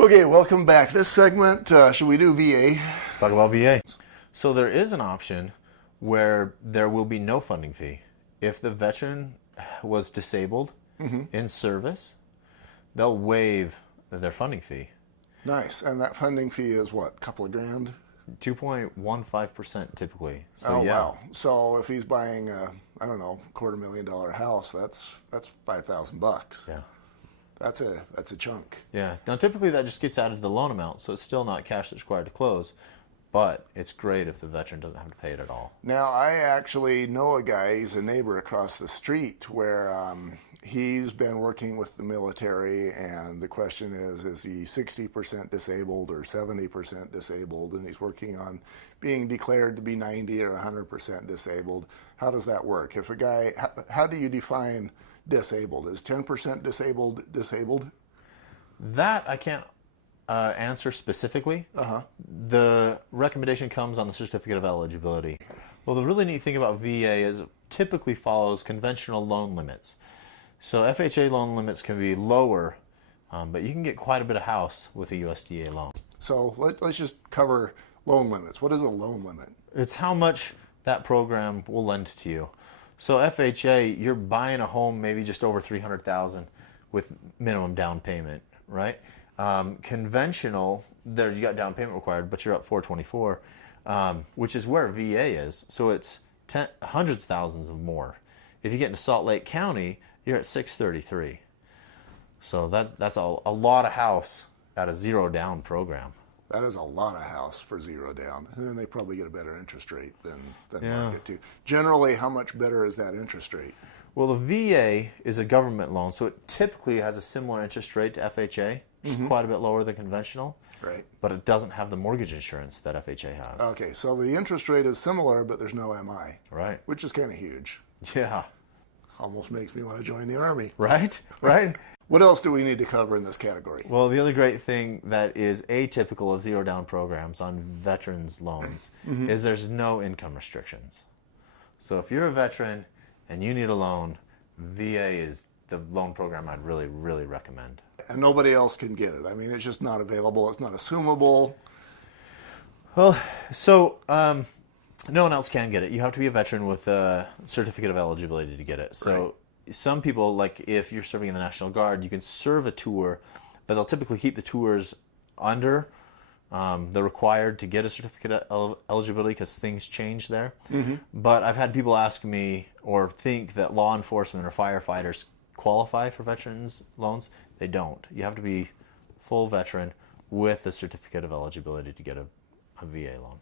Okay, welcome back. This segment, should we do VA? Let's talk about VA. So there is an option where there will be no funding fee. If the veteran was disabled in service, they'll waive their funding fee. Nice. And that funding fee is what, a couple of grand? 2.15% typically. So, oh, yeah. wow. So if he's buying a, I don't know, $250,000 house, that's $5,000. Yeah. That's a chunk. Yeah. Now typically that just gets added to the loan amount, so it's still not cash that's required to close. But it's great if the veteran doesn't have to pay it at all. Now, I actually know a guy, he's a neighbor across the street, where he's been working with the military, and the question is he 60% disabled or 70% disabled, and he's working on being declared to be 90 or 100% disabled. How does that work? If a guy, how do you define disabled? Is 10% disabled? That I can't answer specifically. The recommendation comes on the certificate of eligibility. Well, the really neat thing about VA is it typically follows conventional loan limits. So FHA loan limits can be lower, but you can get quite a bit of house with a USDA loan. So let's just cover loan limits. What is a loan limit? It's how much that program will lend to you. So FHA, you're buying a home maybe just over $300,000 with minimum down payment, right? Conventional, there you got down payment required, but you're up $424,000, which is where VA is. So it's hundreds of thousands of more. If you get into Salt Lake County, you're at $633,000. So that's a lot of house at a zero down program. That is a lot of house for zero down. And then they probably get a better interest rate than Yeah. market too. Generally, how much better is that interest rate? Well, the VA is a government loan, so it typically has a similar interest rate to FHA, which is quite a bit lower than conventional. Right. But it doesn't have the mortgage insurance that FHA has. Okay, so the interest rate is similar, but there's no MI. Right. Which is kind of huge. Yeah. Almost makes me want to join the Army. Right? Right? What else do we need to cover in this category? Well, the other great thing that is atypical of zero down programs on veterans loans is there's no income restrictions. So if you're a veteran and you need a loan, VA is the loan program I'd really, really recommend. And nobody else can get it. I mean, it's just not available. It's not assumable. Well, so no one else can get it. You have to be a veteran with a certificate of eligibility to get it. So some people, like if you're serving in the National Guard, you can serve a tour, but they'll typically keep the tours under the required to get a certificate of eligibility because things change there. But I've had people ask me or think that law enforcement or firefighters qualify for veterans loans. They don't. You have to be full veteran with a certificate of eligibility to get a VA loan.